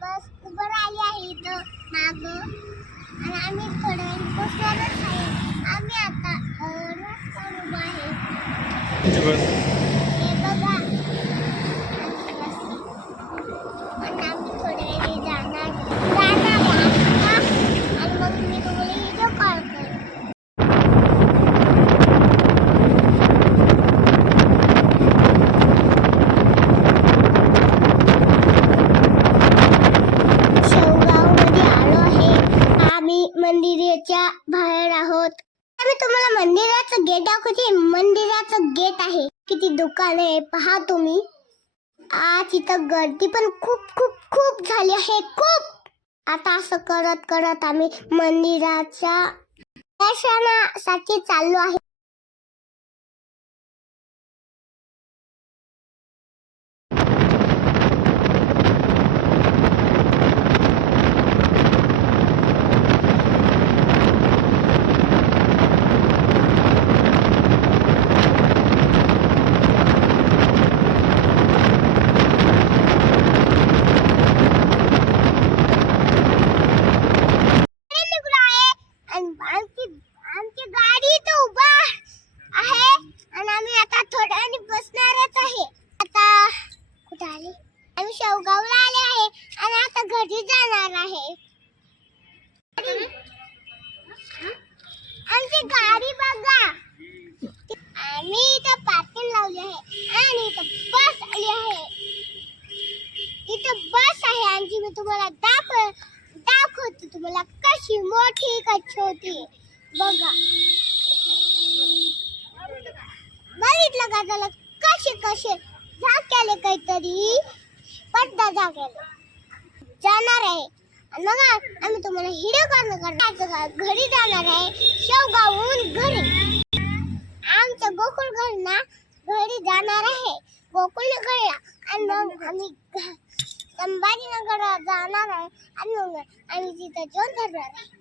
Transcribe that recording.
बस उभं राहिली आहे इथं मागं आणि आम्ही थोड्या वेळ पोहोचणारच आहे. आम्ही आता रस्त्यावर उभा आहे. तुमची बस हे बघा आमची बस आणि आम्ही थोड्या वेळी जाणार आहे आता आणि मग मी तुम्हाला व्हिडिओ कॉल करेन. मंदिराच्या बाहेर आहोत. आम्ही तुम्हाला मंदिराचं गेट दाखवते. मंदिराचं गेट आहे. किती दुकान आहे पहा तुम्ही. आज इथं गर्दी पण खूप खूप खूप झाली आहे. खूप. आता असं करत करत आम्ही मंदिराच्या दर्शनासाठी चाललो आहे. आमची गाडी इथं उभा आहे आणि आम्ही आता थोड्या वेळाने बसणारच आहे. आता कुठे आले? आम्ही शेवगावला आले आहे आणि आता घरी जाणार आहे. आमची गाडी बघा. आम्ही इथं पार्किंग लावली आहे आणि इथं बस आली आहे. इथं बस आहे आमची. मी तुम्हाला दाखवतो तुम्हाला कशी मोठी का छोटी बघा. बघितलं का त्याला कसे झाकेले काहीतरी पडदा झाकेले जाणार आहे. मग आम्ही तुम्हाला व्हिडिओ करणार घरी जाणार आहे. शेवगावहून घरी आमचं गोकुळ घर ना घरी जाणार आहे. गोकुळ नगरला आणि मग आम्ही संभाजीनगर जाणार आहे आणि मग आम्ही तिथं जेवण करणार आहे.